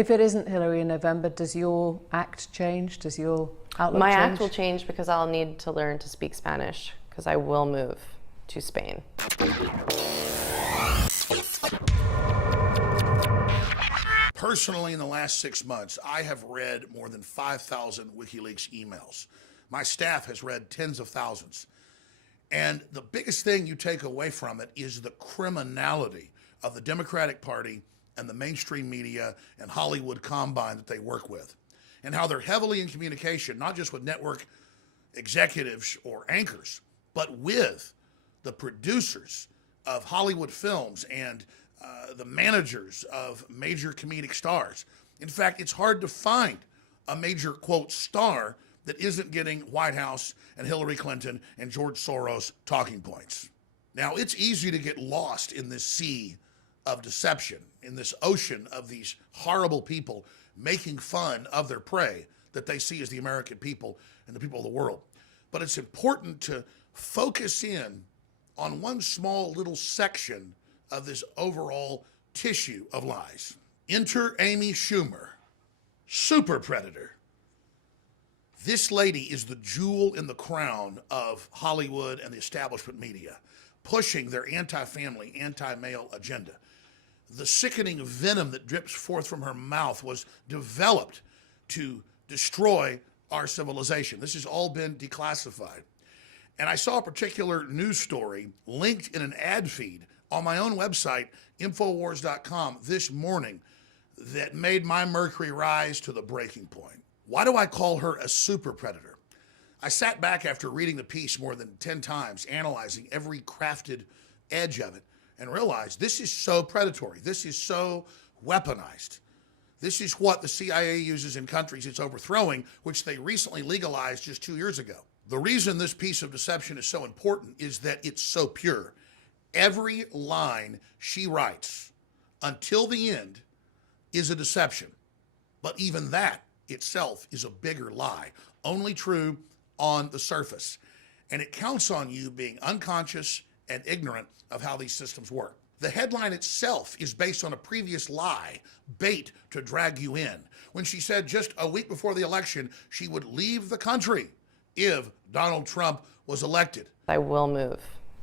If it isn't Hillary in November, does your act change? Does your outlook My change? act will change because I'll need to learn to speak Spanish because I will move to Spain. Personally, in the last 6 months, I have read more than 5,000 WikiLeaks emails. My staff has read tens of thousands. And the biggest thing you take away from it is the criminality of the Democratic Party and the mainstream media and Hollywood combine that they work with, and how they're heavily in communication, not just with network executives or anchors, but with the producers of Hollywood films and the managers of major comedic stars. In fact, it's hard to find a major, quote, star that isn't getting White House and Hillary Clinton and George Soros talking points. Now, it's easy to get lost in this sea of deception, in this ocean of these horrible people making fun of their prey that they see as the American people and the people of the world. But it's important to focus in on one small little section of this overall tissue of lies. Enter Amy Schumer, super predator. This lady is the jewel in the crown of Hollywood and the establishment media, pushing their anti-family, anti-male agenda. The sickening venom that drips forth from her mouth was developed to destroy our civilization. This has all been declassified. And I saw a particular news story linked in an ad feed on my own website, Infowars.com, this morning that made my mercury rise to the breaking point. Why do I call her a super predator? I sat back after reading the piece more than 10 times, analyzing every crafted edge of it, and realized this is so predatory. This is so weaponized. This is what the CIA uses in countries it's overthrowing, which they recently legalized just 2 years ago. The reason this piece of deception is so important is that it's so pure. Every line she writes until the end is a deception. But even that itself is a bigger lie, only true on the surface. And it counts on you being unconscious and ignorant of how these systems work. The headline itself is based on a previous lie, bait to drag you in, when she said just a week before the election she would leave the country if Donald Trump was elected. I will move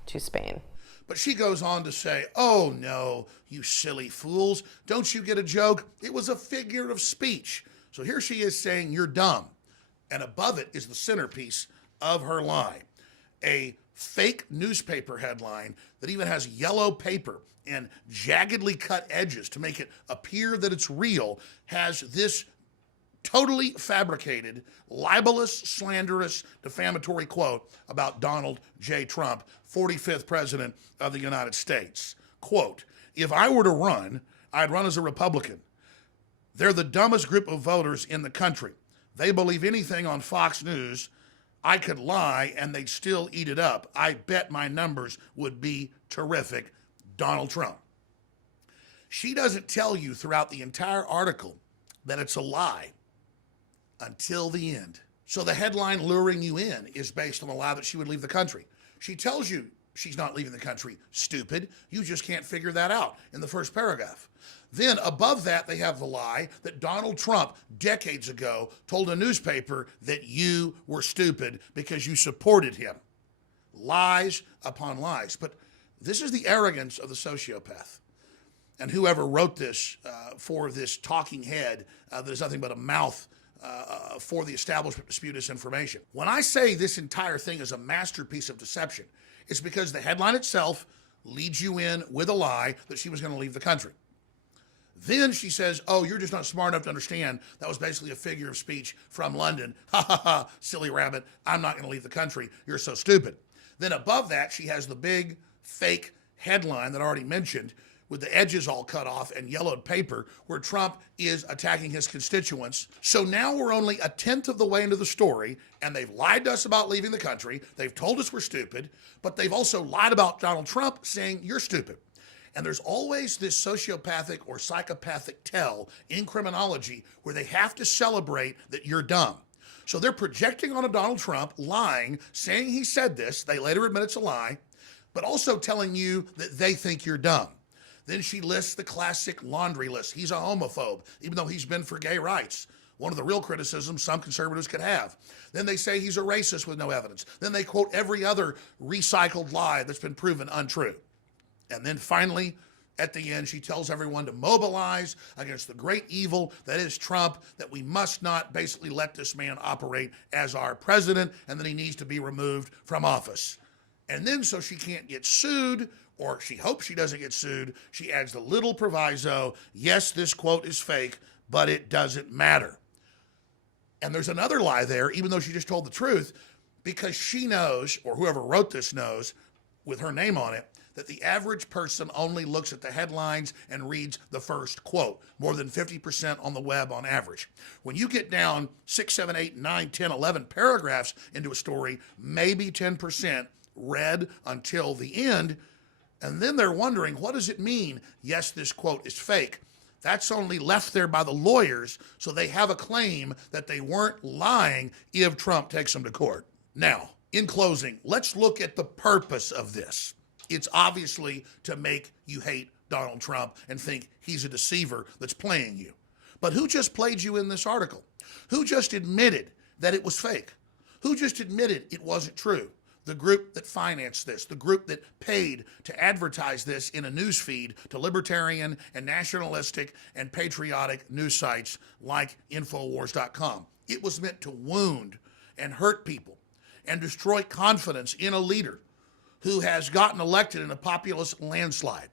to Spain. But she goes on to say, oh no, you silly fools, don't you get a joke? It was a figure of speech. So here she is saying you're dumb. And above it is the centerpiece of her lie. A fake newspaper headline that even has yellow paper and jaggedly cut edges to make it appear that it's real, has this totally fabricated, libelous, slanderous, defamatory quote about Donald J. Trump, 45th president of the United States. Quote, if I were to run, I'd run as a Republican. They're the dumbest group of voters in the country. They believe anything on Fox News. I could lie and they'd still eat it up. I bet my numbers would be terrific. Donald Trump. She doesn't tell you throughout the entire article that it's a lie until the end. So the headline luring you in is based on the lie that she would leave the country. She tells you she's not leaving the country, stupid. You just can't figure that out in the first paragraph. Then above that, they have the lie that Donald Trump decades ago told a newspaper that you were stupid because you supported him. Lies upon lies. But this is the arrogance of the sociopath. And whoever wrote this for this talking head that is nothing but a mouth for the establishment to spew disinformation. When I say this entire thing is a masterpiece of deception, it's because the headline itself leads you in with a lie that she was going to leave the country. Then she says, oh, you're just not smart enough to understand that was basically a figure of speech from London. Ha ha ha, silly rabbit, I'm not going to leave the country. You're so stupid. Then above that, she has the big fake headline that I already mentioned with the edges all cut off and yellowed paper where Trump is attacking his constituents. So now we're only a tenth of the way into the story, and they've lied to us about leaving the country. They've told us we're stupid, but they've also lied about Donald Trump, saying you're stupid. And there's always this sociopathic or psychopathic tell in criminology where they have to celebrate that you're dumb. So they're projecting on a Donald Trump, lying, saying he said this. They later admit it's a lie, but also telling you that they think you're dumb. Then she lists the classic laundry list. He's a homophobe, even though he's been for gay rights. One of the real criticisms some conservatives could have. Then they say he's a racist with no evidence. Then they quote every other recycled lie that's been proven untrue. And then finally, at the end, she tells everyone to mobilize against the great evil that is Trump, that we must not basically let this man operate as our president, and that he needs to be removed from office. And then, so she can't get sued, or she hopes she doesn't get sued, she adds the little proviso, yes, this quote is fake, but it doesn't matter. And there's another lie there, even though she just told the truth, because she knows, or whoever wrote this knows, with her name on it, that the average person only looks at the headlines and reads the first quote, more than 50% on the web on average. When you get down 6, 7, 8, 9, 10, 11 paragraphs into a story, maybe 10% read until the end, and then they're wondering, what does it mean? Yes, this quote is fake. That's only left there by the lawyers, so they have a claim that they weren't lying if Trump takes them to court. Now, in closing, let's look at the purpose of this. It's obviously to make you hate Donald Trump and think he's a deceiver that's playing you. But who just played you in this article? Who just admitted that it was fake? Who just admitted it wasn't true? The group that financed this, the group that paid to advertise this in a news feed to libertarian and nationalistic and patriotic news sites like Infowars.com. It was meant to wound and hurt people and destroy confidence in a leader who has gotten elected in a populist landslide.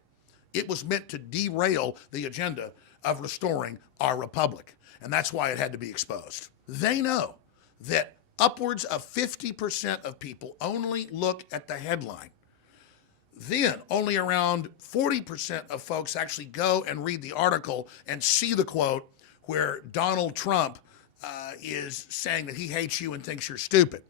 It was meant to derail the agenda of restoring our republic. And that's why it had to be exposed. They know that upwards of 50% of people only look at the headline. Then only around 40% of folks actually go and read the article and see the quote where Donald Trump is saying that he hates you and thinks you're stupid.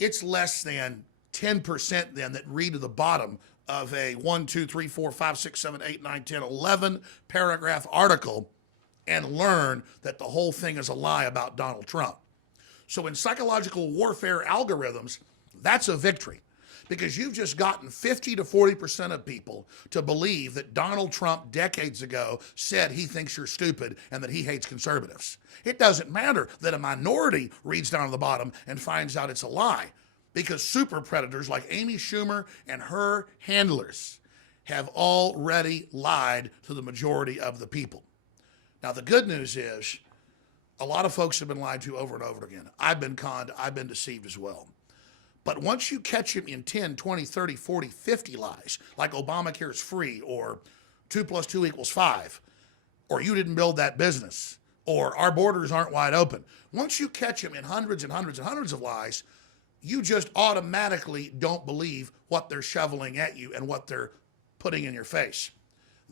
It's less than 10% then that read to the bottom of a 1, 2, 3, 4, 5, 6, 7, 8, 9, 10, 11 paragraph article and learn that the whole thing is a lie about Donald Trump. So in psychological warfare algorithms, that's a victory, because you've just gotten 50 to 40% of people to believe that Donald Trump decades ago said he thinks you're stupid and that he hates conservatives. It doesn't matter that a minority reads down to the bottom and finds out it's a lie, because super predators like Amy Schumer and her handlers have already lied to the majority of the people. Now, the good news is a lot of folks have been lied to over and over again. I've been conned. I've been deceived as well. But once you catch him in 10, 20, 30, 40, 50 lies, like Obamacare is free, or 2 + 2 = 5, or you didn't build that business, or our borders aren't wide open. Once you catch him in hundreds and hundreds and hundreds of lies, you just automatically don't believe what they're shoveling at you and what they're putting in your face.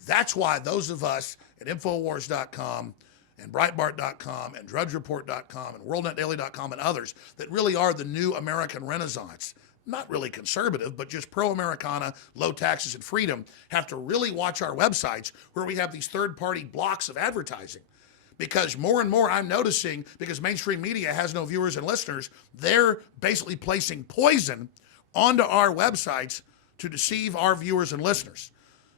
That's why those of us at Infowars.com and Breitbart.com and DrudgeReport.com and WorldNetDaily.com and others that really are the new American Renaissance, not really conservative, but just pro-Americana, low taxes and freedom, have to really watch our websites where we have these third-party blocks of advertising. Because more and more I'm noticing, because mainstream media has no viewers and listeners, they're basically placing poison onto our websites to deceive our viewers and listeners.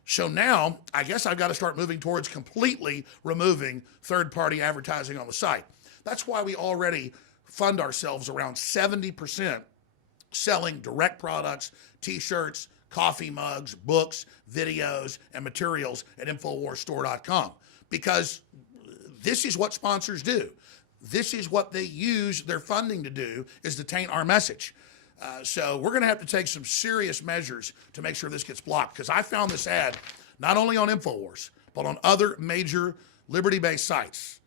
So now, I guess I've got to start moving towards completely removing third-party advertising on the site. That's why we already fund ourselves around 70% selling direct products, t-shirts, coffee mugs, books, videos, and materials at InfoWarsStore.com. Because this is what sponsors do. This is what they use their funding to do, is to taint our message. So we're going to have to take some serious measures to make sure this gets blocked, because I found this ad not only on InfoWars, but on other major liberty-based sites.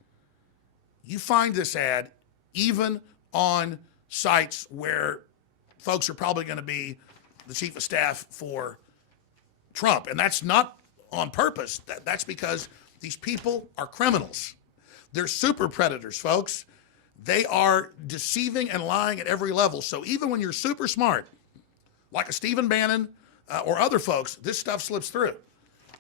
You find this ad even on sites where folks are probably going to be the chief of staff for Trump. And that's not on purpose. That's because these people are criminals. They're super predators, folks. They are deceiving and lying at every level. So even when you're super smart, like a Stephen Bannon or other folks, this stuff slips through.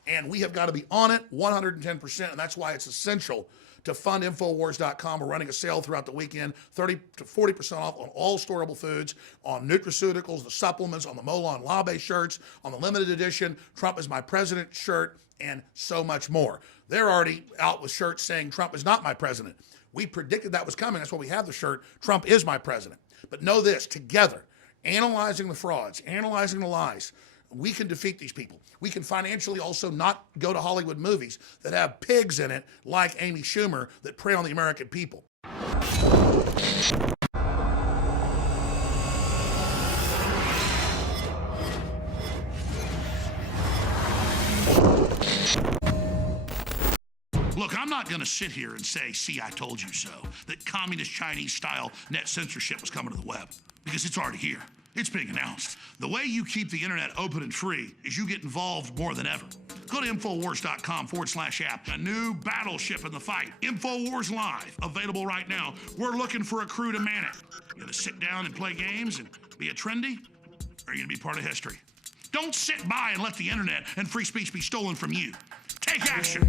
And we have got to be on it 110%. And that's why it's essential to fund Infowars.com. We're running a sale throughout the weekend, 30 to 40% off on all storable foods, on nutraceuticals, the supplements, on the Molon Labe shirts, on the limited edition Trump is my president shirt, and so much more. They're already out with shirts saying Trump is not my president. We predicted that was coming. That's why we have the shirt, Trump is my president. But know this, together, analyzing the frauds, analyzing the lies, we can defeat these people. We can financially also not go to Hollywood movies that have pigs in it like Amy Schumer that prey on the American people. Look, I'm not going to sit here and say, see, I told you so, that communist Chinese-style net censorship was coming to the web, because it's already here. It's being announced. The way you keep the internet open and free is you get involved more than ever. Go to Infowars.com/app. A new battleship in the fight. Infowars Live, available right now. We're looking for a crew to man it. You gonna sit down and play games and be a trendy? Or are you gonna be part of history? Don't sit by and let the internet and free speech be stolen from you. Take action.